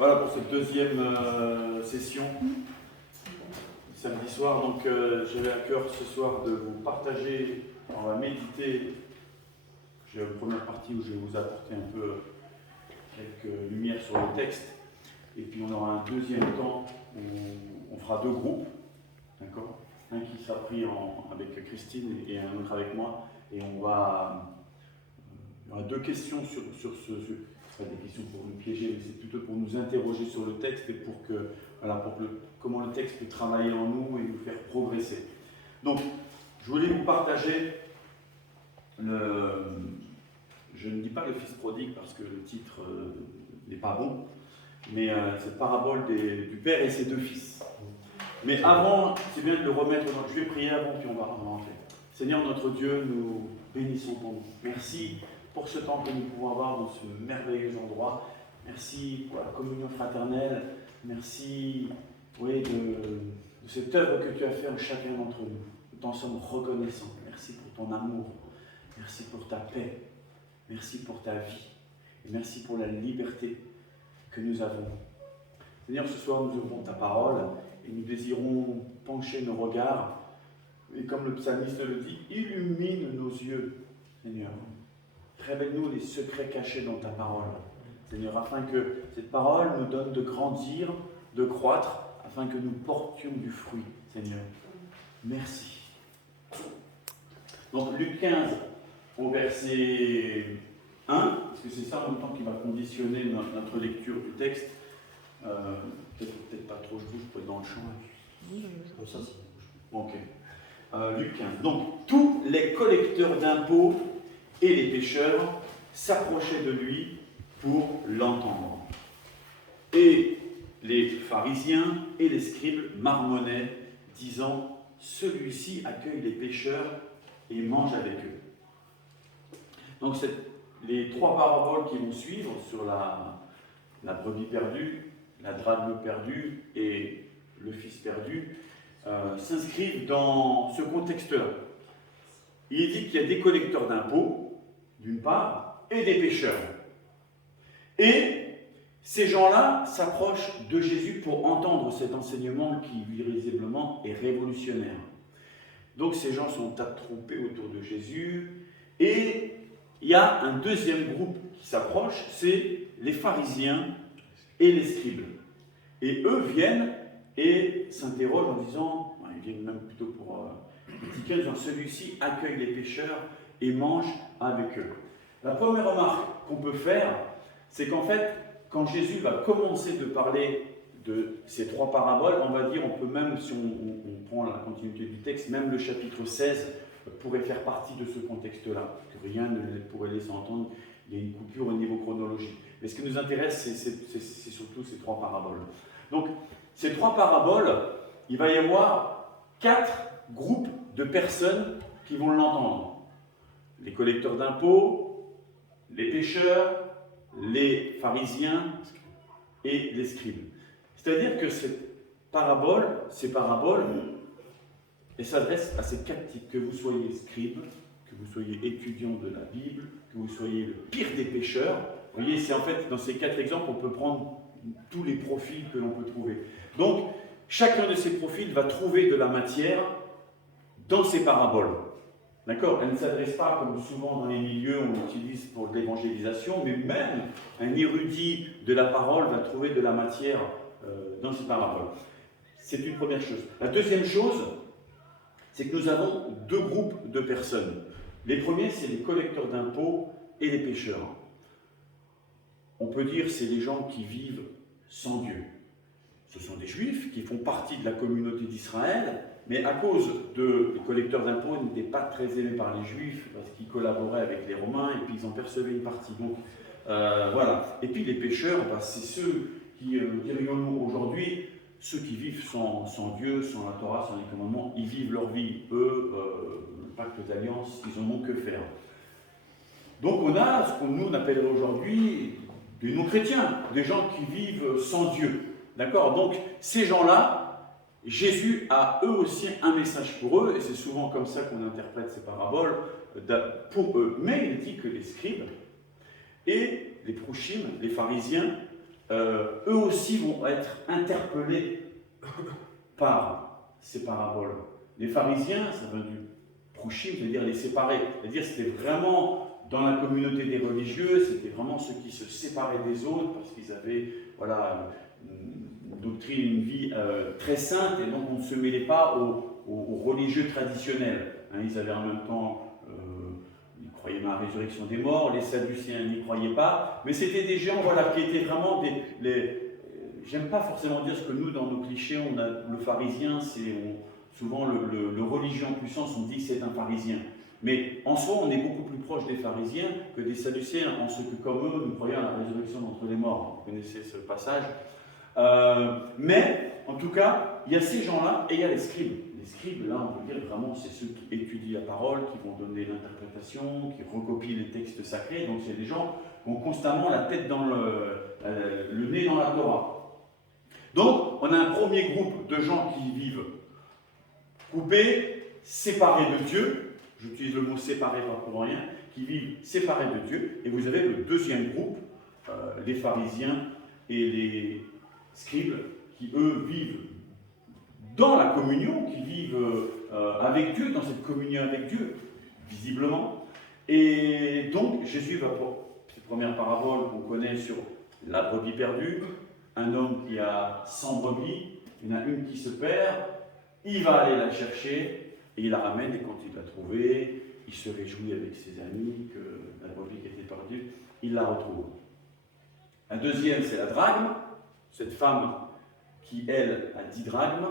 Voilà pour cette deuxième session samedi soir. Donc j'avais à cœur ce soir de vous partager, on va méditer. J'ai une première partie où je vais vous apporter un peu quelques lumières sur le texte. Et puis on aura un deuxième temps où on fera deux groupes. D'accord ? Un qui sera pris avec Christine et un autre avec moi. Et on va... Il y aura deux questions sur ce... Ce ne pas des questions pour nous piéger, mais c'est plutôt pour nous interroger sur le texte et pour que, voilà, comment le texte peut travailler en nous et nous faire progresser. Donc, je voulais vous partager je ne dis pas le fils prodigue parce que le titre n'est pas bon, mais cette parabole du père et ses deux fils. Mais avant, c'est bien de le remettre dans... Je vais prier avant, puis on va rentrer. Seigneur notre Dieu, nous bénissons ton nom. Merci pour ce temps que nous pouvons avoir dans ce merveilleux endroit. Merci pour la communion fraternelle. Merci de cette œuvre que tu as faite en chacun d'entre nous. Nous t'en sommes reconnaissants. Merci pour ton amour. Merci pour ta paix. Merci pour ta vie. Et merci pour la liberté que nous avons. Seigneur, ce soir, nous ouvrons ta parole et nous désirons pencher nos regards. Et comme le psalmiste le dit, illumine nos yeux, Seigneur. Révèle-nous les secrets cachés dans ta parole, Seigneur, afin que cette parole nous donne de grandir, de croître, afin que nous portions du fruit, Seigneur. Merci. Donc, Luc 15, au verset 1, parce que c'est ça en même temps qui va conditionner notre lecture du texte. Peut-être pas trop, je bouge, peut-être dans le champ. Comme ça, ok. Luc 15. Donc, tous les collecteurs d'impôts et les pécheurs s'approchaient de lui pour l'entendre. Et les pharisiens et les scribes marmonnaient, disant « Celui-ci accueille les pécheurs et mange avec eux. » Donc les trois paraboles qui vont suivre sur la brebis perdue, la drachme perdue et le fils perdu s'inscrivent dans ce contexte-là. Il est dit qu'il y a des collecteurs d'impôts, d'une part, et des pécheurs. Et ces gens-là s'approchent de Jésus pour entendre cet enseignement qui, visiblement, est révolutionnaire. Donc ces gens sont attroupés autour de Jésus, et il y a un deuxième groupe qui s'approche, c'est les pharisiens et les scribes. Et eux viennent et s'interrogent en disant, ils viennent même plutôt pour critiquer, en disant, celui-ci accueille les pécheurs et mange avec eux. La première remarque qu'on peut faire, c'est qu'en fait, quand Jésus va commencer de parler de ces trois paraboles, on va dire, on peut même, si on prend la continuité du texte, même le chapitre 16 pourrait faire partie de ce contexte-là, que rien ne pourrait laisser entendre, il y a une coupure au niveau chronologique. Mais ce qui nous intéresse, c'est surtout ces trois paraboles. Donc, ces trois paraboles, il va y avoir 4 groupes de personnes qui vont l'entendre. Les collecteurs d'impôts, les pécheurs, les pharisiens et les scribes. C'est-à-dire que ces paraboles, elles s'adressent à ces 4 types. Que vous soyez scribe, que vous soyez étudiant de la Bible, que vous soyez le pire des pécheurs. Vous voyez, c'est en fait, dans ces 4 exemples, on peut prendre tous les profils que l'on peut trouver. Donc, chacun de ces profils va trouver de la matière dans ces paraboles. D'accord ? Elle ne s'adresse pas, comme souvent dans les milieux, on l'utilise pour l'évangélisation, mais même un érudit de la parole va trouver de la matière dans ces paraboles. C'est une première chose. La deuxième chose, c'est que nous avons 2 groupes de personnes. Les premiers, c'est les collecteurs d'impôts et les pécheurs. On peut dire que c'est les gens qui vivent sans Dieu. Ce sont des Juifs qui font partie de la communauté d'Israël, mais à cause des collecteurs d'impôts, ils n'étaient pas très aimés par les Juifs, parce qu'ils collaboraient avec les Romains, et puis ils en percevaient une partie. Donc, voilà. Et puis les pécheurs, c'est ceux qui, dirions-nous aujourd'hui, ceux qui vivent sans Dieu, sans la Torah, sans les commandements, ils vivent leur vie. Eux, le pacte d'alliance, ils n'en ont que faire. Donc on a ce qu'on nous appellerait aujourd'hui des non-chrétiens, des gens qui vivent sans Dieu. D'accord ? Donc ces gens-là, Jésus a eux aussi un message pour eux, et c'est souvent comme ça qu'on interprète ces paraboles, pour eux. Mais il dit que les scribes et les prochim, les pharisiens, eux aussi vont être interpellés par ces paraboles. Les pharisiens, ça vient du prouchim, c'est-à-dire les séparés. C'est-à-dire c'était vraiment dans la communauté des religieux, c'était vraiment ceux qui se séparaient des autres parce qu'ils avaient voilà, une doctrine, une vie très sainte et donc on ne se mêlait pas aux religieux traditionnels. Hein, ils avaient en même temps, ils croyaient dans la résurrection des morts, les Sadducéens n'y croyaient pas, mais c'était des gens voilà, qui étaient vraiment j'aime pas forcément dire ce que nous, dans nos clichés, on a le pharisien, souvent le religieux en puissance, on dit que c'est un pharisien. Mais en soi, on est beaucoup plus proche des pharisiens que des Sadducéens, en ce que, comme eux, nous croyons à la résurrection d'entre les morts. Vous connaissez ce passage. Mais, en tout cas, il y a ces gens-là et il y a les scribes. Les scribes, là, on peut dire vraiment, c'est ceux qui étudient la parole, qui vont donner l'interprétation, qui recopient les textes sacrés. Donc, c'est des gens qui ont constamment la tête dans le nez dans la Torah. Donc, on a un premier groupe de gens qui vivent coupés, séparés de Dieu. J'utilise le mot séparé pas pour rien, qui vivent séparés de Dieu. Et vous avez le deuxième groupe, les pharisiens et les scribes, qui eux vivent dans la communion, qui vivent avec Dieu, dans cette communion avec Dieu, visiblement. Et donc, Jésus va pour cette première parabole qu'on connaît sur la brebis perdue, un homme qui a 100 brebis, il y en a une qui se perd, il va aller la chercher, et il la ramène, et quand il l'a trouvée, il se réjouit avec ses amis que la brebis qui était perdue, il la retrouve. Un deuxième, c'est la drachme, cette femme qui, elle, a 10 drachmes,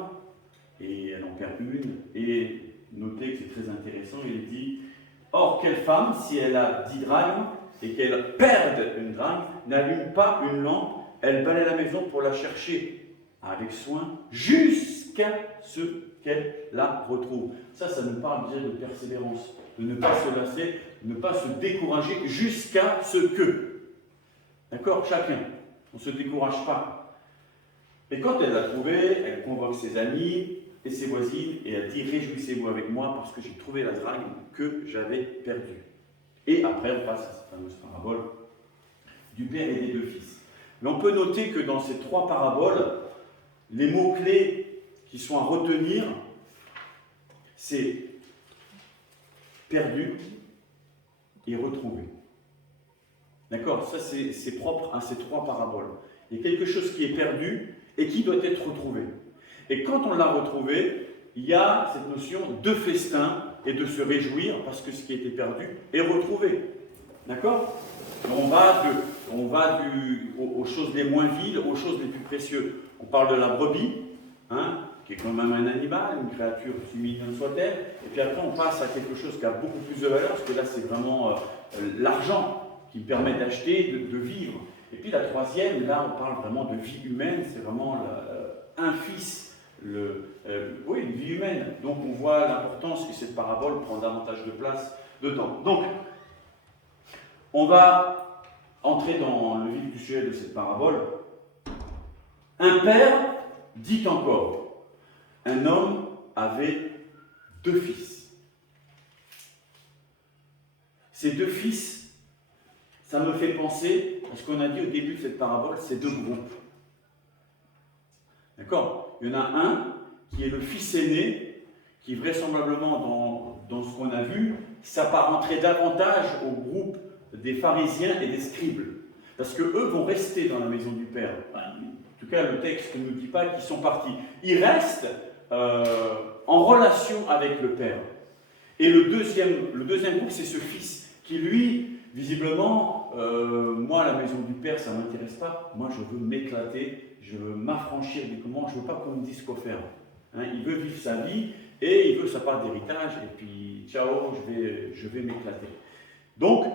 et elle en perd une, et notez que c'est très intéressant, il dit « Or, quelle femme, si elle a 10 drachmes, et qu'elle perde une drachme, n'allume pas une lampe, elle balaie la maison pour la chercher avec soin, jusqu'à ce qu'elle la retrouve. » Ça nous parle déjà de persévérance, de ne pas se lasser, de ne pas se décourager jusqu'à ce que. D'accord? Chacun. On ne se décourage pas. Et quand elle l'a trouvé, elle convoque ses amis et ses voisines et elle dit « Réjouissez-vous avec moi parce que j'ai trouvé la drachme que j'avais perdue. » Et après, on passe à cette fameuse parabole du père et des 2 fils. Mais on peut noter que dans ces 3 paraboles, les mots-clés qui sont à retenir, c'est perdu et retrouvé. D'accord? Ça, c'est propre à ces 3 paraboles. Il y a quelque chose qui est perdu et qui doit être retrouvé. Et quand on l'a retrouvé, il y a cette notion de festin et de se réjouir parce que ce qui était perdu est retrouvé. D'accord? On va aux choses les moins viles, aux choses les plus précieuses. On parle de la brebis, hein, qui est quand même un animal, une créature aussi mignonne soit-elle. Et puis après, on passe à quelque chose qui a beaucoup plus de valeur, parce que là, c'est vraiment l'argent qui permet d'acheter, de vivre. Et puis la troisième, là, on parle vraiment de vie humaine, c'est vraiment un fils, oui, une vie humaine. Donc on voit l'importance que cette parabole prend davantage de place dedans. Donc, on va entrer dans le vif du sujet de cette parabole. Un père dit encore, un homme avait 2 fils. Ces 2 fils, ça me fait penser à ce qu'on a dit au début de cette parabole, c'est 2 groupes. D'accord? Il y en a un qui est le fils aîné, qui vraisemblablement, dans ce qu'on a vu, s'apparenterait davantage au groupe des pharisiens et des scribes. Parce qu'eux vont rester dans la maison du Père. En tout cas, le texte ne nous dit pas qu'ils sont partis. Ils restent en relation avec le Père. Et le deuxième groupe, c'est ce fils qui, lui, visiblement, moi, la maison du Père, ça ne m'intéresse pas. Moi, je veux m'éclater, je veux m'affranchir du comment, je ne veux pas qu'on me dise quoi faire. Hein, il veut vivre sa vie et il veut sa part d'héritage, et puis, ciao, je vais m'éclater. Donc,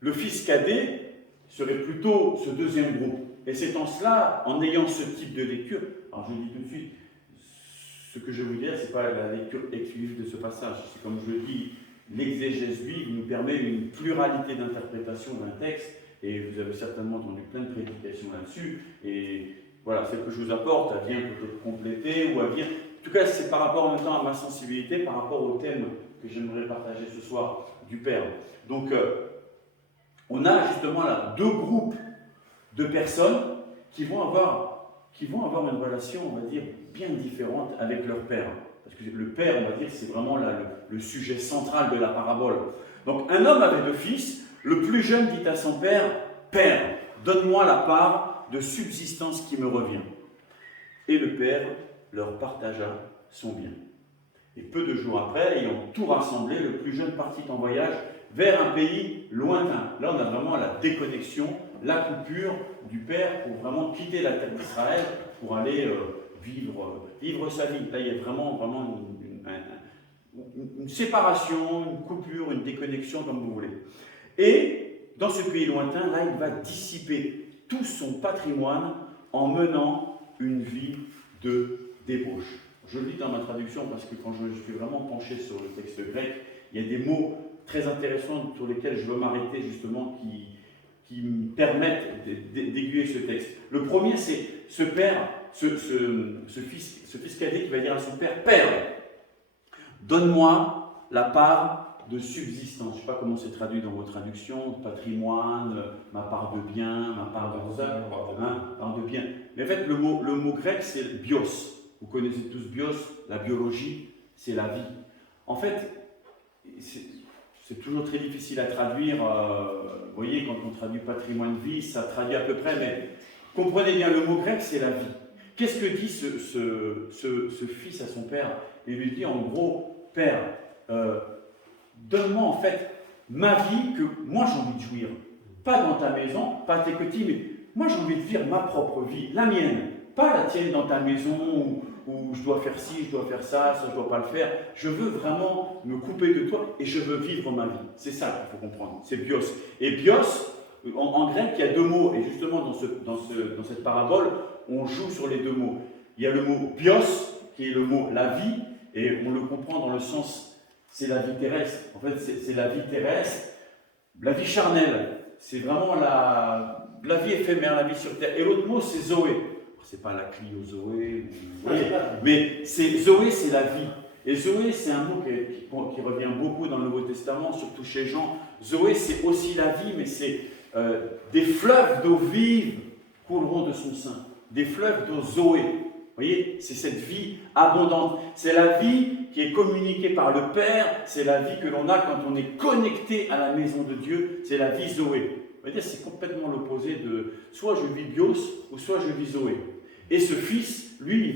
le fils cadet serait plutôt ce deuxième groupe. Et c'est en cela, en ayant ce type de lecture, alors je dis tout de suite, ce que je vais vous dire, ce n'est pas la lecture exclusive de ce passage. C'est comme je le dis, l'exégèse vive nous permet une pluralité d'interprétation d'un texte, et vous avez certainement entendu plein de prédications là-dessus, et voilà, celle que je vous apporte, elle vient peut-être compléter, ou elle vient... En tout cas, c'est par rapport en même temps à ma sensibilité, par rapport au thème que j'aimerais partager ce soir du Père. Donc, on a justement là 2 groupes de personnes qui vont avoir une relation, on va dire, bien différente avec leur père. Parce que le père, on va dire, c'est vraiment le sujet central de la parabole. Donc un homme avait 2 fils, le plus jeune dit à son père, « Père, donne-moi la part de subsistance qui me revient. » Et le père leur partagea son bien. Et peu de jours après, ayant tout rassemblé, le plus jeune partit en voyage vers un pays lointain. Là, on a vraiment la déconnexion, la coupure du père pour vraiment quitter la terre d'Israël pour aller vivre sa vie. Là, il y a vraiment une séparation, une coupure, une déconnexion, comme vous voulez. Et dans ce pays lointain, là, il va dissiper tout son patrimoine en menant une vie de débauche. Je le dis dans ma traduction parce que quand je suis vraiment penché sur le texte grec, il y a des mots très intéressants sur lesquels je veux m'arrêter justement qui me permettent d'aiguiller ce texte. Le premier, c'est ce père, ce fils cadet qui va dire à son père, « Père, donne-moi la part de subsistance. » Je ne sais pas comment c'est traduit dans vos traductions, patrimoine, ma part de bien, ma part de ça, part de bien. Mais en fait, le mot grec, c'est bios. Vous connaissez tous bios, la biologie, c'est la vie. En fait, c'est toujours très difficile à traduire. Vous voyez, quand on traduit patrimoine vie, ça traduit à peu près, mais comprenez bien, le mot grec, c'est la vie. Qu'est-ce que dit ce fils à son père? Il lui dit en gros, « Père, donne-moi en fait ma vie que moi j'ai envie de jouir. Pas dans ta maison, pas tes petits, mais moi j'ai envie de vivre ma propre vie, la mienne. Pas la tienne dans ta maison où je dois faire ci, je dois faire ça, ça je dois pas le faire. Je veux vraiment me couper de toi et je veux vivre ma vie. » C'est ça qu'il faut comprendre, c'est bios. Et bios, en grec, il y a 2 mots, et justement dans cette parabole, on joue sur les 2 mots. Il y a le mot bios, qui est le mot la vie, et on le comprend dans le sens, c'est la vie terrestre. En fait, c'est la vie terrestre, la vie charnelle. C'est vraiment la vie éphémère, la vie sur terre. Et l'autre mot, c'est Zoé. C'est pas la Clio Zoé, mais Zoé, c'est la vie. Et Zoé, c'est un mot qui revient beaucoup dans le Nouveau Testament, surtout chez Jean. Zoé, c'est aussi la vie, mais c'est des fleuves d'eau vive couleront de son sein. Des fleuves d'eau Zoé. Vous voyez, c'est cette vie abondante. C'est la vie qui est communiquée par le Père. C'est la vie que l'on a quand on est connecté à la maison de Dieu. C'est la vie Zoé. Vous voyez, c'est complètement l'opposé de soit je vis bios ou soit je vis Zoé. Et ce fils, lui,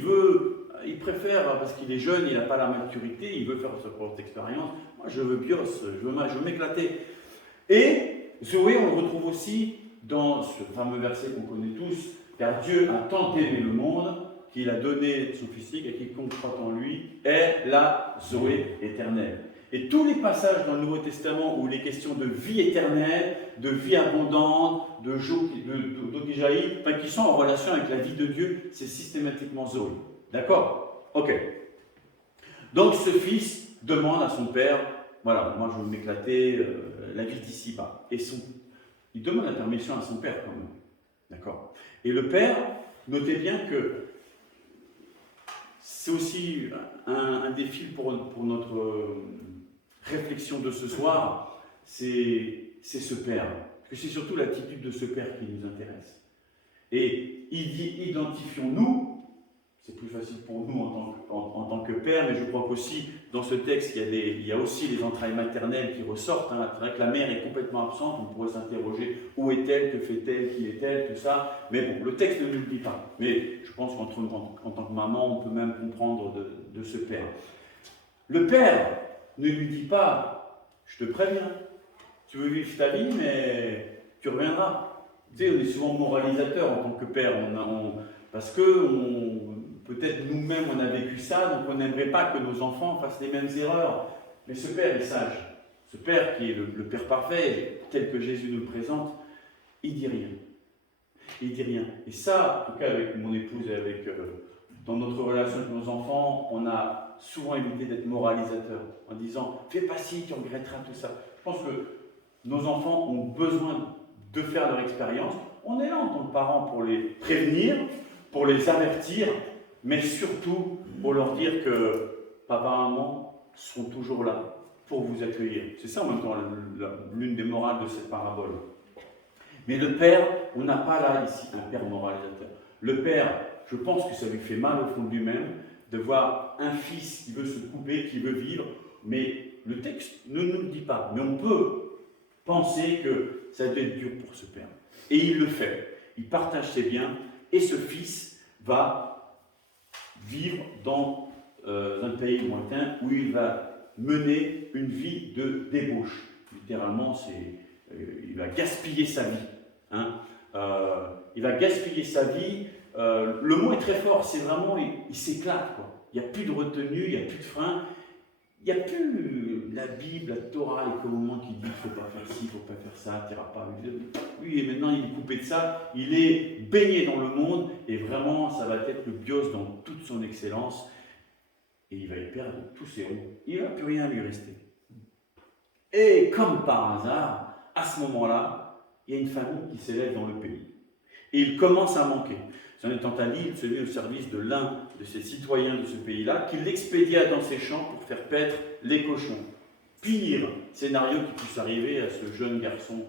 il préfère, parce qu'il est jeune, il n'a pas la maturité, il veut faire sa propre expérience. Moi, je veux bios, je veux m'éclater. Et Zoé, on le retrouve aussi dans ce fameux verset qu'on connaît tous, « Car Dieu a tant aimé le monde qu'il a donné son Fils unique à quiconque croit en lui est la Zoé éternelle. » Et tous les passages dans le Nouveau Testament où les questions de vie éternelle, de vie abondante, d'eau qui jaillit, qui sont en relation avec la vie de Dieu, c'est systématiquement Zoé. D'accord? Ok. Donc ce fils demande à son père, voilà, moi je veux m'éclater, la vie d'ici-bas. Et il demande la permission à son père quand même. D'accord? Et le père, notez bien que c'est aussi un défi pour notre réflexion de ce soir, c'est ce père. Parce que c'est surtout l'attitude de ce père qui nous intéresse. Et il dit, identifions-nous. C'est plus facile pour nous en tant que père, mais je crois qu'aussi dans ce texte, il y a aussi les entrailles maternelles qui ressortent. Hein. C'est vrai que la mère est complètement absente, on pourrait s'interroger où est-elle, que fait-elle, qui est-elle, tout ça. Mais bon, le texte ne nous le dit pas. Mais je pense qu'en tant que maman, on peut même comprendre de ce père. Le père ne lui dit pas, je te préviens, tu veux vivre ta vie, mais tu reviendras. Tu sais, on est souvent moralisateur en tant que père, parce que peut-être nous-mêmes on a vécu ça, donc on n'aimerait pas que nos enfants fassent les mêmes erreurs. Mais ce père est sage. Ce père qui est le père parfait, tel que Jésus nous le présente, il dit rien. Il dit rien. Et ça, en tout cas avec mon épouse et dans notre relation avec nos enfants, on a souvent évité d'être moralisateur en disant « fais pas ci, tu regretteras tout ça ». Je pense que nos enfants ont besoin de faire leur expérience. On est là en tant que parents pour les prévenir, pour les avertir, mais surtout pour leur dire que papa et maman sont toujours là pour vous accueillir. C'est ça en même temps l'une des morales de cette parabole. Mais le père, on n'a pas là, ici, un père moralisateur. Le père, je pense que ça lui fait mal au fond de lui-même de voir un fils qui veut se couper, qui veut vivre, mais le texte ne nous le dit pas. Mais on peut penser que ça doit être dur pour ce père. Et il le fait. Il partage ses biens, et ce fils va vivre dans un pays lointain où il va mener une vie de débauche. Littéralement, il va gaspiller sa vie. Hein. Il va gaspiller sa vie. Le mot est très fort, c'est vraiment, il s'éclate, quoi. Il n'y a plus de retenue, il n'y a plus de frein. Il n'y a plus la Bible, la Torah, les commandements qui disent qu'il ne faut pas faire ci, il ne faut pas faire ça, tu n'iras pas. Lui, et maintenant, il est coupé de ça. Il est baigné dans le monde et vraiment, ça va être le bios dans toute son excellence. Et il va y perdre tous ses roues. Il ne va plus rien lui rester. Et comme par hasard, à ce moment-là, il y a une famine qui s'élève dans le pays. Et il commence à manquer. En étant à Lille, se mit au service de l'un de ses citoyens de ce pays-là, qui l'expédia dans ses champs pour faire paître les cochons. Pire scénario qui puisse arriver à ce jeune garçon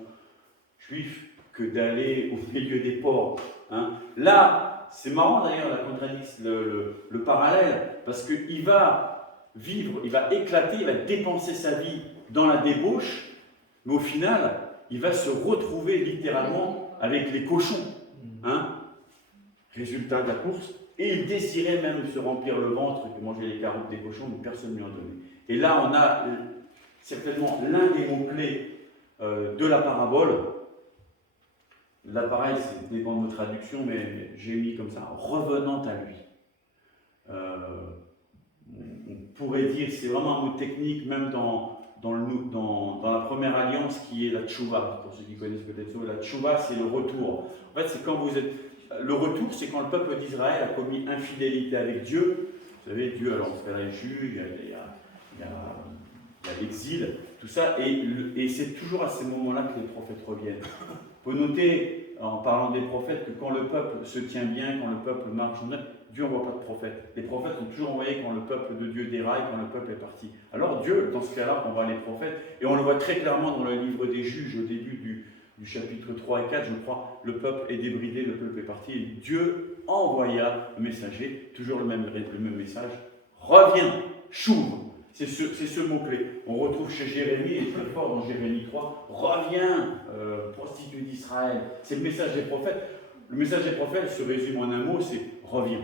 juif que d'aller au milieu des porcs. Hein. Là, c'est marrant d'ailleurs la contradiction, le parallèle, parce qu'il va vivre, il va éclater, il va dépenser sa vie dans la débauche, mais au final, il va se retrouver littéralement avec les cochons. Hein. Résultat de la course, et il désirait même se remplir le ventre et manger les carottes des cochons, mais personne ne lui en donnait. Et là, on a certainement l'un des mots-clés de la parabole. Là, pareil, ça dépend de vos traductions, mais j'ai mis comme ça, revenant à lui. On pourrait dire, c'est vraiment un mot technique, même dans la première alliance qui est la tchouva. Pour ceux qui connaissent peut-être ça, la tchouva, c'est le retour. En fait, c'est quand vous êtes. Le retour, c'est quand le peuple d'Israël a commis infidélité avec Dieu. Vous savez, Dieu, alors on se fait la juge, il y a l'exil, tout ça, et c'est toujours à ces moments-là que les prophètes reviennent. Il faut noter, en parlant des prophètes, que quand le peuple se tient bien, quand le peuple marche, Dieu n'envoie pas de prophètes. Les prophètes sont toujours envoyés quand le peuple de Dieu déraille, quand le peuple est parti. Alors Dieu, dans ce cas-là, envoie les prophètes, et on le voit très clairement dans le livre des Juges, au début du chapitre 3 et 4, je crois, le peuple est débridé, le peuple est parti, et Dieu envoya le messager, toujours le même message, reviens, chouve. C'est ce mot-clé. On retrouve chez Jérémie, et très fort dans Jérémie 3, reviens, prostituée d'Israël. C'est le message des prophètes. Le message des prophètes se résume en un mot, c'est reviens.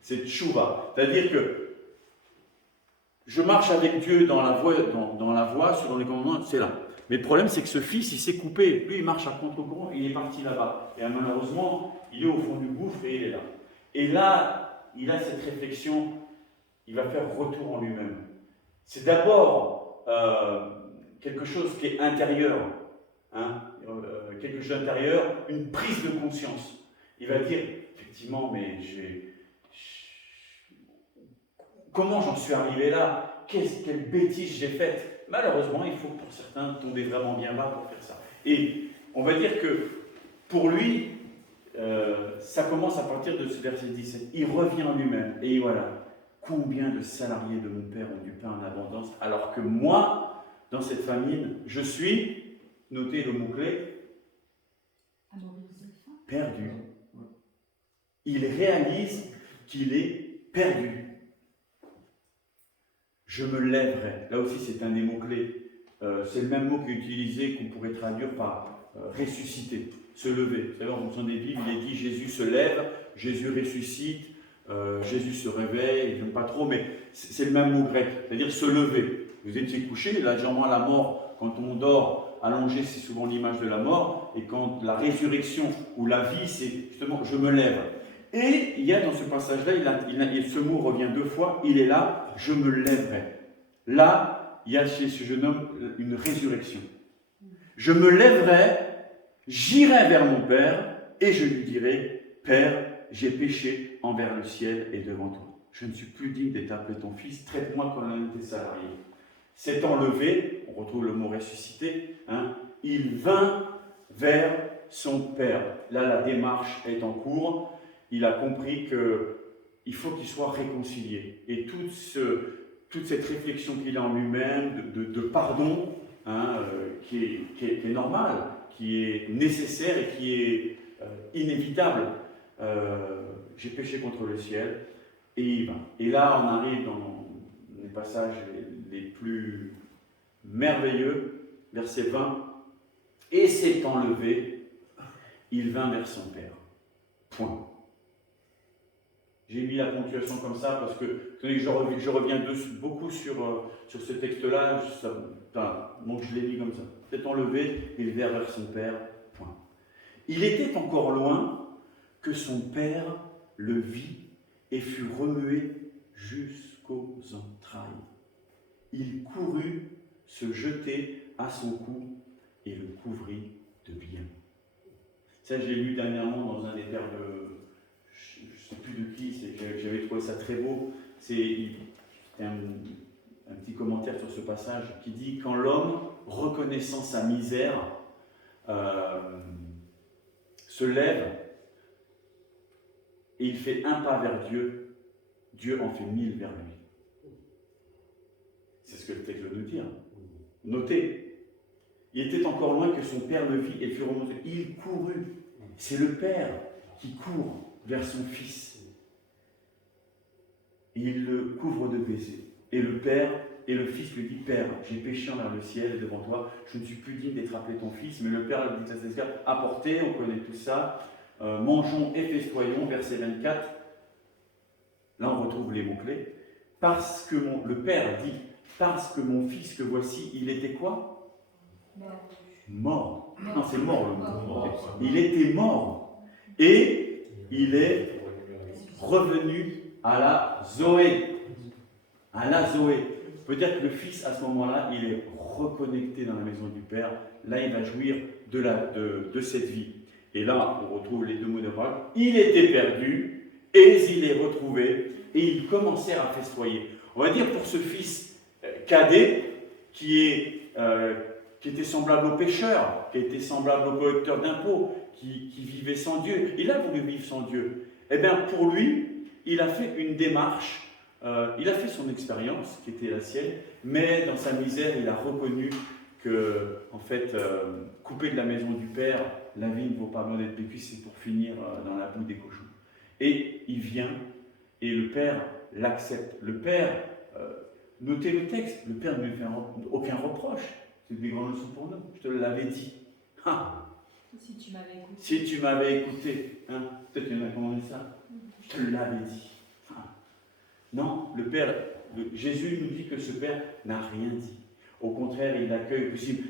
C'est tchouva. C'est-à-dire que je marche avec Dieu dans la voie, selon les commandements, c'est là. Mais le problème, c'est que ce fils, il s'est coupé. Lui, il marche à contre-courant, il est parti là-bas. Et malheureusement, il est au fond du gouffre et il est là. Et là, il a cette réflexion, il va faire retour en lui-même. C'est d'abord quelque chose qui est intérieur, hein, quelque chose d'intérieur, une prise de conscience. Il va dire, effectivement, mais comment j'en suis arrivé là? Quelle bêtise j'ai faite? Malheureusement, il faut pour certains tomber vraiment bien bas pour faire ça. Et on va dire que pour lui, ça commence à partir de ce verset 17. Il revient en lui-même et voilà. Combien de salariés de mon père ont du pain en abondance, alors que moi, dans cette famine, je suis, notez le mot-clé, perdu. Il réalise qu'il est perdu. Je me lèverai. Là aussi, c'est un des mots-clés. C'est le même mot qu'utilisé, qu'on pourrait traduire par ressusciter, se lever. Vous savez, en fonction des Bibles, il est dit Jésus se lève, Jésus ressuscite, Jésus se réveille, je n'aime pas trop, mais c'est le même mot grec, c'est-à-dire se lever. Vous étiez couché, là, généralement, la mort, quand on dort allongé, c'est souvent l'image de la mort, et quand la résurrection ou la vie, c'est justement je me lève. Et il y a dans ce passage-là, ce mot revient deux fois, il est là, je me lèverai. Là, il y a chez ce jeune homme une résurrection. Je me lèverai, j'irai vers mon Père, et je lui dirai, Père, j'ai péché envers le ciel et devant toi. Je ne suis plus digne d'être appelé ton fils, traite-moi comme l'un de tes salariés. S'étant levé, on retrouve le mot ressuscité, hein, il vint vers son Père. Là, la démarche est en cours. Il a compris qu'il faut qu'il soit réconcilié. Et toute cette réflexion qu'il a en lui-même, de pardon, qui est normal, qui est nécessaire et qui est inévitable. J'ai péché contre le ciel, et il va. Et là, on arrive dans les passages les plus merveilleux, verset 20. Et s'étant levé, il vint vers son père. Point. J'ai mis la ponctuation comme ça parce que je reviens beaucoup sur ce texte-là. Donc je l'ai mis comme ça. S'étant levé, il vint vers son père. Point. Il était encore loin que son père le vit et fut remué jusqu'aux entrailles. Il courut se jeter à son cou et le couvrit de biens. Ça, j'ai lu dernièrement dans un des pères de... Je ne sais plus de qui, j'avais trouvé ça très beau. C'est un petit commentaire sur ce passage qui dit « Quand l'homme, reconnaissant sa misère, se lève et il fait un pas vers Dieu, Dieu en fait 1000 vers lui. » C'est ce que le texte veut nous dire. Notez. Il était encore loin que son père le vit et fut remonté. Il courut. C'est le père qui court vers son fils. Il le couvre de baisers. Et le père et le fils lui dit « Père, j'ai péché envers le ciel et devant toi, je ne suis plus digne d'être appelé ton fils. » Mais le père lui dit à ses gars « Apportez, on connaît tout ça, mangeons et festoyons. » Verset 24. Là, on retrouve les mots-clés. Parce que le père dit « Parce que mon fils que voici, il était quoi ?» Mort. Non, c'est mort le mot. Il était mort. Et il est revenu à la Zoé. À la Zoé. On peut dire que le fils, à ce moment-là, il est reconnecté dans la maison du Père. Là, il va jouir de cette vie. Et là, on retrouve les deux mots de parole. Il était perdu, et il est retrouvé, et ils commencèrent à festoyer. On va dire pour ce fils cadet, qui était semblable au pécheur, qui était semblable au collecteur d'impôts, qui vivait sans Dieu. Il a voulu vivre sans Dieu. Eh bien, pour lui, il a fait une démarche, il a fait son expérience, qui était la sienne, mais dans sa misère, il a reconnu que, en fait, coupé de la maison du Père, la vie ne vaut pas mieux d'être vécue, c'est pour finir dans la boue des cochons. Et il vient, et le Père l'accepte. Le Père, notez le texte, le Père ne lui fait aucun reproche. C'est des grandes leçons pour nous. Je te l'avais dit. Ah. Si tu m'avais écouté. Si tu m'avais écouté. Hein. Peut-être qu'il y en a qui ont dit ça. Je te l'avais dit. Ah. Non, le Père, Jésus nous dit que ce Père n'a rien dit. Au contraire, il l'accueille possible.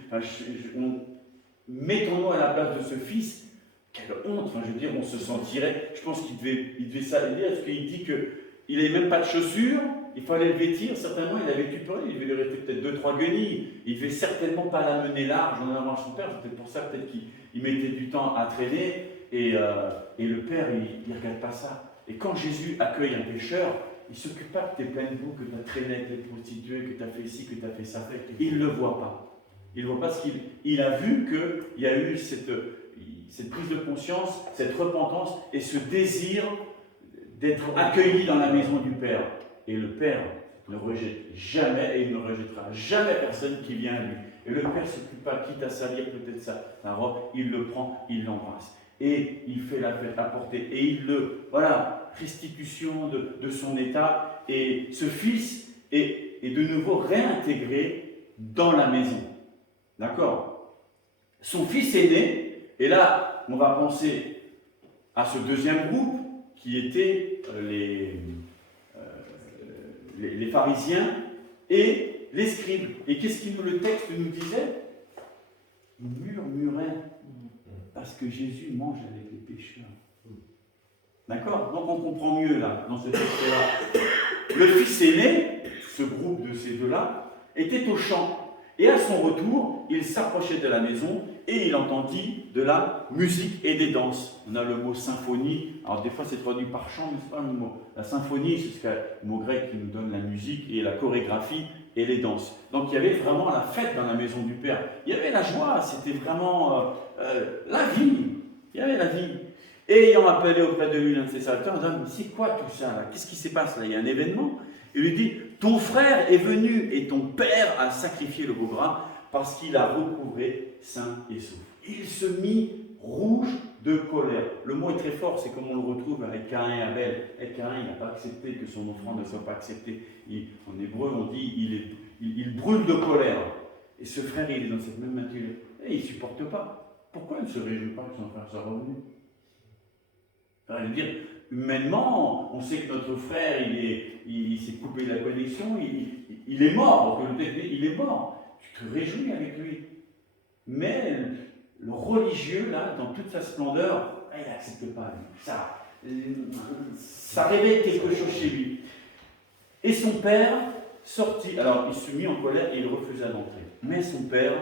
Mettons-nous à la place de ce Fils. Quelle honte. Enfin, je veux dire, on se sentirait. Je pense qu'il devait ça dire. Parce qu'il dit qu'il n'avait même pas de chaussures. Il fallait le vêtir, certainement, il avait récupéré, il devait lui rester peut-être 2-3 guenilles. Il ne devait certainement pas l'amener large en allant à son père, c'était pour ça peut-être qu'il mettait du temps à traîner. Et le père, il ne regarde pas ça. Et quand Jésus accueille un pécheur, il ne s'occupe pas que tu es plein de boue, que tu as traîné avec les prostituées, que tu as fait ci, que tu as fait ça. Il ne le voit pas. Il ne le voit pas parce qu'il a vu qu'il y a eu cette prise de conscience, cette repentance et ce désir d'être accueilli dans la maison du Père. Et le Père ne rejette jamais, et il ne rejettera jamais personne qui vient à lui. Et le Père ne s'occupe pas, quitte à salir peut-être sa robe, il le prend, il l'embrasse. Et il fait la fête à porter. Et il restitution de son état. Et ce fils est de nouveau réintégré dans la maison. D'accord ? Son fils aîné, et là, on va penser à ce deuxième groupe qui était les pharisiens et les scribes. Et qu'est-ce que le texte nous disait ? Ils murmuraient parce que Jésus mange avec les pécheurs. D'accord ? Donc on comprend mieux là, dans ce texte-là. Le fils aîné, ce groupe de ces deux-là, était au champ. Et à son retour, il s'approchait de la maison et il entendit de la musique et des danses. On a le mot symphonie. Alors des fois c'est traduit par chant, mais ce n'est pas le mot. La symphonie, c'est le mot grec qui nous donne la musique et la chorégraphie et les danses. Donc il y avait vraiment la fête dans la maison du Père. Il y avait la joie, c'était vraiment la vie. Il y avait la vie. Et ayant appelé auprès de lui l'un de ses serviteurs, il dit, mais c'est quoi tout ça là ? Qu'est-ce qui se passe là ? Il y a un événement. Il lui dit, ton frère est venu et ton père a sacrifié le veau gras parce qu'il a recouvré sain et sauf. Il se mit rouge de colère. Le mot est très fort, c'est comme on le retrouve avec Caïn et Abel. Et Caïn, il n'a pas accepté que son offrande ne soit pas acceptée. En hébreu, on dit il brûle de colère. Et ce frère, il est dans cette même nature. Et il ne supporte pas. Pourquoi il ne se réjouit pas que son frère soit revenu? Enfin, je veux dire, humainement, on sait que notre frère, il s'est coupé la connexion, il est mort. Il est mort. Tu te réjouis avec lui. Mais le religieux, là, dans toute sa splendeur, il n'accepte pas. Ça réveille quelque chose chez lui. Et son père sortit, alors il se mit en colère et il refusa d'entrer. Mais son père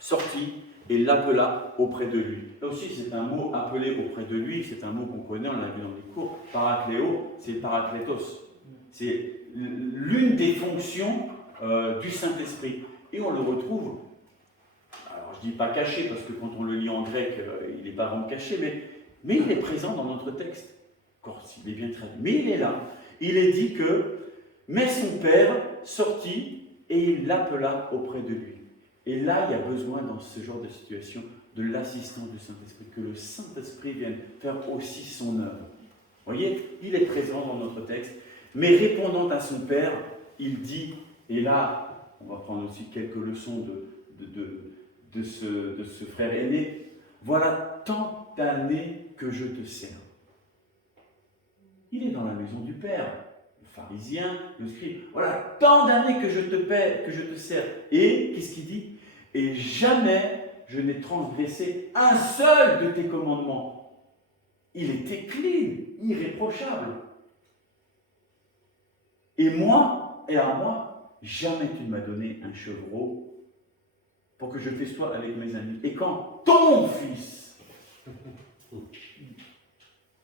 sortit et l'appela auprès de lui. Là aussi, c'est un mot appelé auprès de lui, c'est un mot qu'on connaît, on l'a vu dans les cours. Paracléo, c'est paraklétos. C'est l'une des fonctions du Saint-Esprit. Et on le retrouve, alors je ne dis pas caché, parce que quand on le lit en grec, il n'est pas vraiment caché, mais il est présent dans notre texte. Encore s'il est bien traduit. Mais il est là. Il est dit que, mais son père sortit et il l'appela auprès de lui. Et là, il y a besoin, dans ce genre de situation, de l'assistance du Saint-Esprit, que le Saint-Esprit vienne faire aussi son œuvre. Vous voyez, il est présent dans notre texte, mais répondant à son père, il dit, et là, on va prendre aussi quelques leçons de ce frère aîné, voilà tant d'années que je te sers. Il est dans la maison du Père, le pharisien, le scribe. Voilà tant d'années que je te sers. Et, qu'est-ce qu'il dit? Et jamais je n'ai transgressé un seul de tes commandements. Il était clean, irréprochable. Et moi, et à moi, jamais tu ne m'as donné un chevreau pour que je festoie avec mes amis. Et quand ton fils,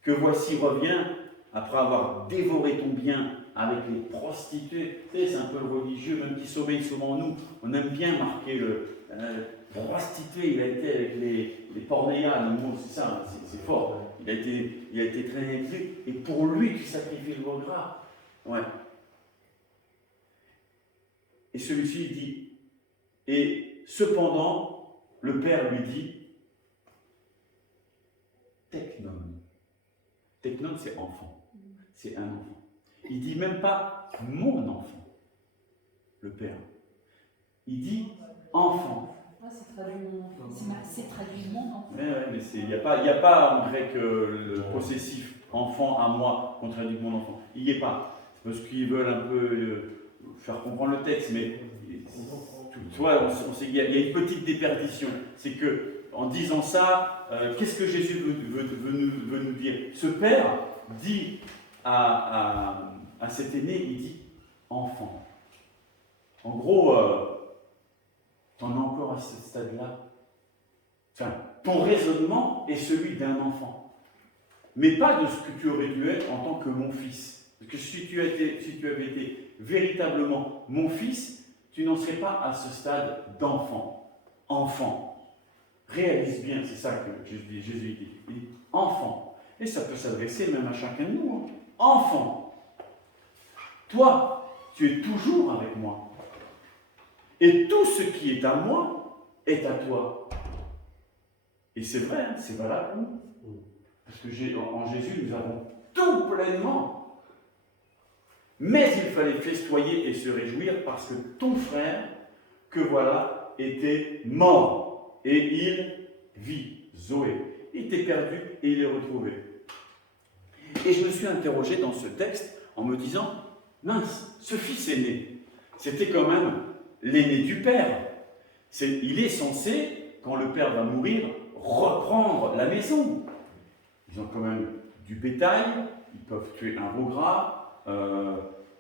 que voici revient, après avoir dévoré ton bien avec les prostituées, tu sais, c'est un peu le religieux, même qui sommeille souvent nous, on aime bien marquer le prostituée, il a été avec les pornéas, le mot, c'est ça, c'est fort, il a été très inclus, et pour lui tu sacrifies le veau gras. Ouais. Et celui-ci dit, et cependant, le père lui dit, technon. Technon, c'est enfant. C'est un enfant. Il dit même pas mon enfant, le père. Il dit enfant. C'est traduit mon enfant. C'est traduit mon enfant. Mais il n'y a pas en grec le possessif enfant à moi qu'on traduit mon enfant. Il n'y est pas. C'est parce qu'ils veulent un peu faire comprendre le texte, mais tu vois, il y a une petite déperdition. C'est que en disant ça, qu'est-ce que Jésus veut nous dire? Ce père dit à cet aîné, il dit enfant. En gros, tu en es encore à ce stade-là. Enfin, ton raisonnement est celui d'un enfant, mais pas de ce que tu aurais dû être en tant que mon fils. Parce que si tu avais été véritablement mon fils, tu n'en serais pas à ce stade d'enfant. Enfant. Réalise bien, c'est ça que Jésus dit. Il dit enfant. Et ça peut s'adresser même à chacun de nous. Hein. Enfant. Toi, tu es toujours avec moi. Et tout ce qui est à moi est à toi. Et c'est vrai, hein, c'est valable. Parce que en Jésus, nous avons tout pleinement. Mais il fallait festoyer et se réjouir parce que ton frère, que voilà, était mort. Et il vit. Zoé. Il était perdu et il est retrouvé. Et je me suis interrogé dans ce texte en me disant, mince, ce fils aîné, c'était quand même l'aîné du père. Il est censé, quand le père va mourir, reprendre la maison. Ils ont quand même du bétail, ils peuvent tuer un veau gras,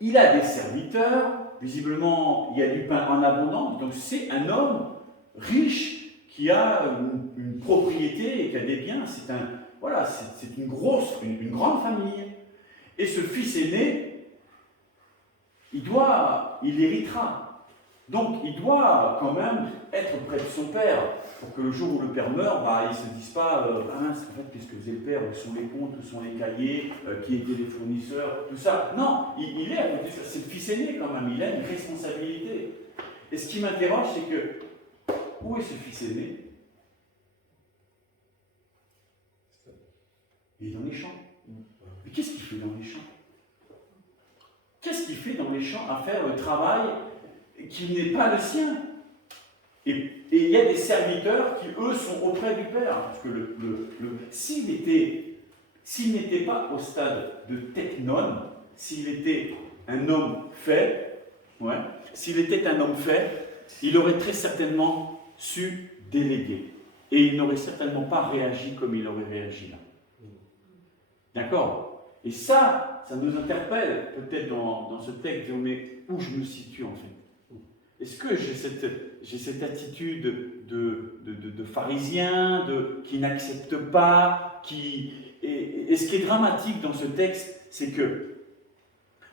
il a des serviteurs, visiblement il y a du pain en abondance, donc c'est un homme riche qui a une propriété et qui a des biens, c'est une grande famille. Et ce fils aîné, il héritera. Donc, il doit quand même être près de son père, pour que le jour où le père meurt, il ne se dise pas ah mince, en fait, qu'est-ce que faisait le père, où sont les comptes, où sont les cahiers, qui étaient les fournisseurs, tout ça. Non, il est à côté de ça. C'est le fils aîné quand même, il a une responsabilité. Et ce qui m'interroge, c'est que, où est ce fils aîné? Il est dans les champs. Mais qu'est-ce qu'il fait dans les champs? Qu'est-ce qu'il fait dans les champs à faire le travail qui n'est pas le sien? Et il y a des serviteurs qui, eux, sont auprès du Père. Parce que s'il n'était pas au stade de technon, s'il était un homme fait, il aurait très certainement su déléguer. Et il n'aurait certainement pas réagi comme il aurait réagi là. D'accord? Et ça nous interpelle peut-être dans ce texte, mais où je me situe en fait? Est-ce que j'ai cette attitude de pharisien, qui n'accepte pas, et ce qui est dramatique dans ce texte, c'est que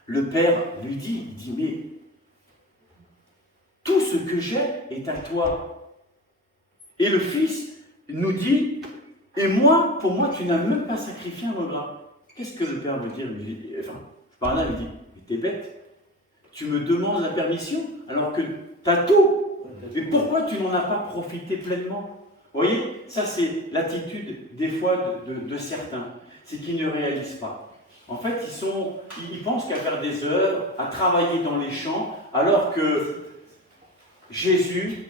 le Père lui dit, mais tout ce que j'ai est à toi. Et le Fils nous dit, et moi, pour moi, tu n'as même pas sacrifié un regard. Qu'est-ce que le Père veut dire? Par là, il dit, mais t'es bête, tu me demandes la permission alors que tu as tout. Mais pourquoi tu n'en as pas profité pleinement? Vous voyez, ça c'est l'attitude des fois de certains. C'est qu'ils ne réalisent pas. En fait, ils pensent qu'à faire des œuvres, à travailler dans les champs, alors que Jésus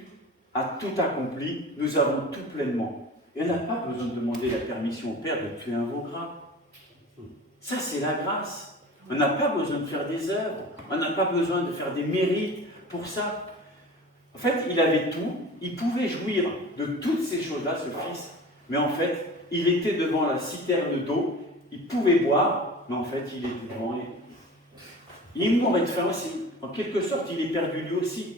a tout accompli, nous avons tout pleinement. Et on n'a pas besoin de demander la permission au Père de tuer un veau gras. Ça, c'est la grâce. On n'a pas besoin de faire des œuvres, on n'a pas besoin de faire des mérites pour ça. En fait, il avait tout, il pouvait jouir de toutes ces choses-là, ce fils, mais en fait, il était devant la citerne d'eau, il pouvait boire, mais en fait, il était devant il mourait de faim aussi. En quelque sorte, il est perdu lui aussi.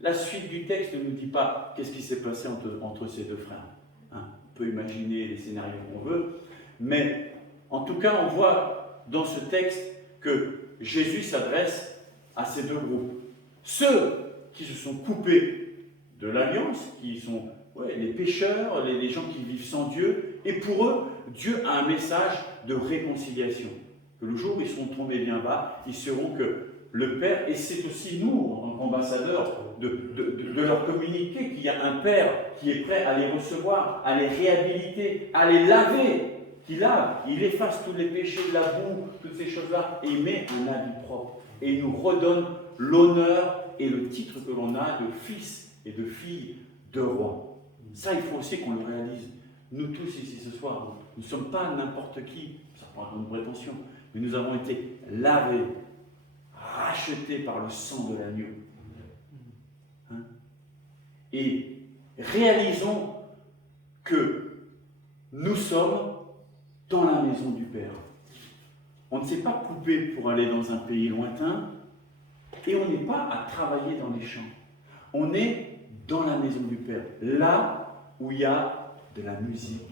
La suite du texte ne nous dit pas qu'est-ce qui s'est passé entre ces deux frères. On peut imaginer les scénarios qu'on veut, mais en tout cas, on voit dans ce texte que Jésus s'adresse à ces deux groupes. Ceux qui se sont coupés de l'alliance, qui sont les pécheurs, les gens qui vivent sans Dieu, et pour eux, Dieu a un message de réconciliation. Que le jour où ils seront tombés bien bas, ils sauront que le Père, et c'est aussi nous, en tant qu'ambassadeurs, de leur communiquer qu'il y a un Père qui est prêt à les recevoir, à les réhabiliter, à les laver, qui lave, il efface tous les péchés, la boue, toutes ces choses-là, et il met un habit propre. Et il nous redonne l'honneur et le titre que l'on a de fils et de fille de roi. Ça, il faut aussi qu'on le réalise. Nous tous ici ce soir, nous ne sommes pas n'importe qui, ça prend une prétention, mais nous avons été lavés, rachetés par le sang de l'agneau. Et réalisons que nous sommes dans la maison du Père. On ne s'est pas coupé pour aller dans un pays lointain et on n'est pas à travailler dans les champs. On est dans la maison du Père, là où il y a de la musique,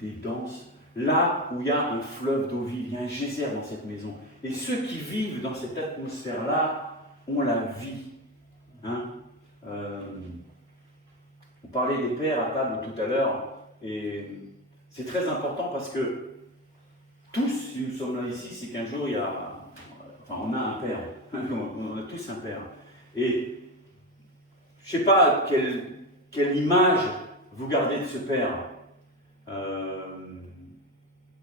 des danses, là où il y a un fleuve d'eau vive, il y a un geyser dans cette maison. Et ceux qui vivent dans cette atmosphère-là ont la vie. On parlait des pères à table tout à l'heure, et c'est très important parce que tous, si nous sommes là ici, c'est qu'un jour, on a un père. On a tous un père. Et je ne sais pas quelle image vous gardez de ce père.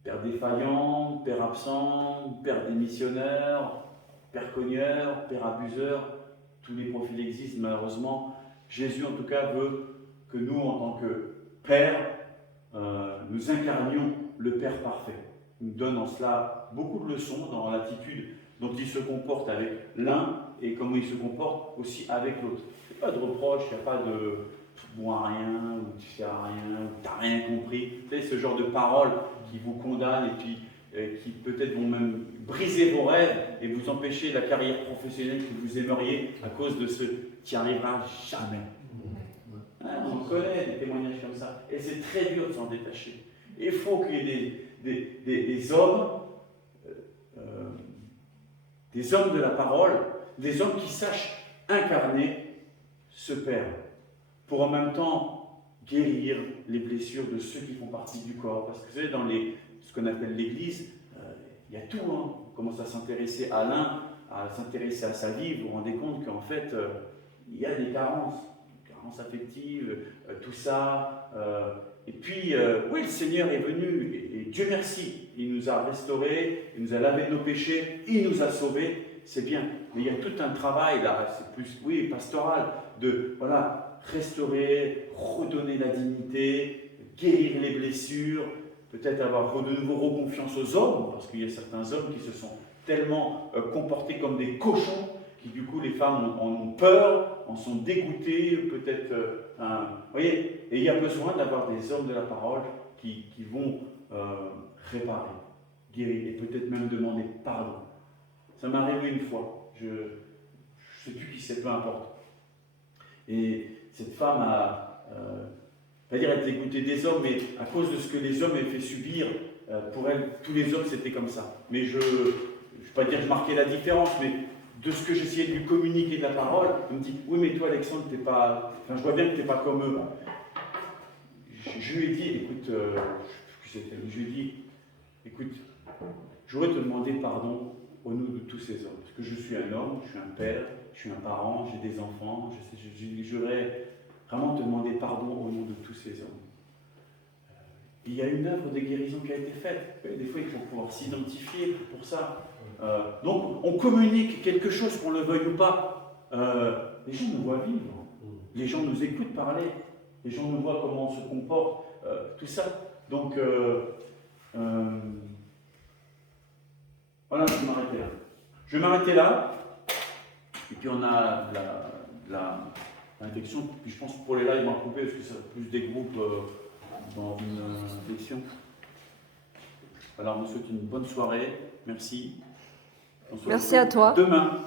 Père défaillant, père absent, père démissionnaire, père cogneur, père abuseur. Tous les profils existent malheureusement. Jésus, en tout cas, veut que nous, en tant que père, nous incarnions le Père parfait. Il nous donne en cela beaucoup de leçons dans l'attitude dont il se comporte avec l'un et comment il se comporte aussi avec l'autre. Il n'y a pas de reproche, il n'y a pas de bon à rien, ou tu fais à rien, ou tu n'as rien compris. Vous savez, ce genre de paroles qui vous condamnent et puis qui peut-être vont même briser vos rêves et vous empêcher la carrière professionnelle que vous aimeriez à cause de ce qui arrivera jamais. On connaît des témoignages comme ça et c'est très dur de s'en détacher. Il faut qu'il y ait des hommes de la parole, des hommes qui sachent incarner se perdent, pour en même temps guérir les blessures de ceux qui font partie du corps. Parce que vous savez, dans ce qu'on appelle l'Église, il y a tout. Hein. On commence à s'intéresser à l'un, à s'intéresser à sa vie, vous vous rendez compte qu'en fait, il y a des carences affectives, tout ça. Et puis, oui, le Seigneur est venu, et Dieu merci, il nous a restaurés, il nous a lavé de nos péchés, il nous a sauvés, c'est bien. Mais il y a tout un travail, là, c'est plus, oui, pastoral, de, voilà, restaurer, redonner la dignité, guérir les blessures, peut-être avoir de nouveau confiance aux hommes, parce qu'il y a certains hommes qui se sont tellement comportés comme des cochons, qui du coup les femmes en ont peur, en sont dégoûtées, peut-être, vous voyez, et il y a besoin d'avoir des hommes de la parole qui vont réparer, guérir, et peut-être même demander pardon. Ça m'est arrivé une fois, je ne sais plus qui c'est, peu importe. Et cette femme pas dire être dégoûtée des hommes, mais à cause de ce que les hommes avaient fait subir, pour elle, tous les hommes c'était comme ça. Mais je ne vais pas dire que je marquais la différence, mais de ce que j'essayais de lui communiquer de la parole, elle me dit, oui mais toi Alexandre, t'es pas, enfin, je vois bien que tu n'es pas comme eux. Je lui ai dit, écoute, je lui ai dit, écoute, je voudrais te demander pardon au nom de tous ces hommes, parce que je suis un homme, je suis un père, je suis un parent, j'ai des enfants, je voudrais vraiment te demander pardon au nom de tous ces hommes. Il y a une œuvre de guérison qui a été faite. Des fois, il faut pouvoir s'identifier pour ça. Donc, on communique quelque chose, qu'on le veuille ou pas. Les gens nous voient vivre. Les gens nous écoutent parler. Les gens nous voient comment on se comporte. Tout ça. Donc, voilà, je vais m'arrêter là. Je vais m'arrêter là. Et puis, on a l'infection. Puis, je pense que pour les lives, on va couper parce que ça plus des groupes dans une infection. Alors, on vous souhaite une bonne soirée. Merci. Merci à toi. Demain.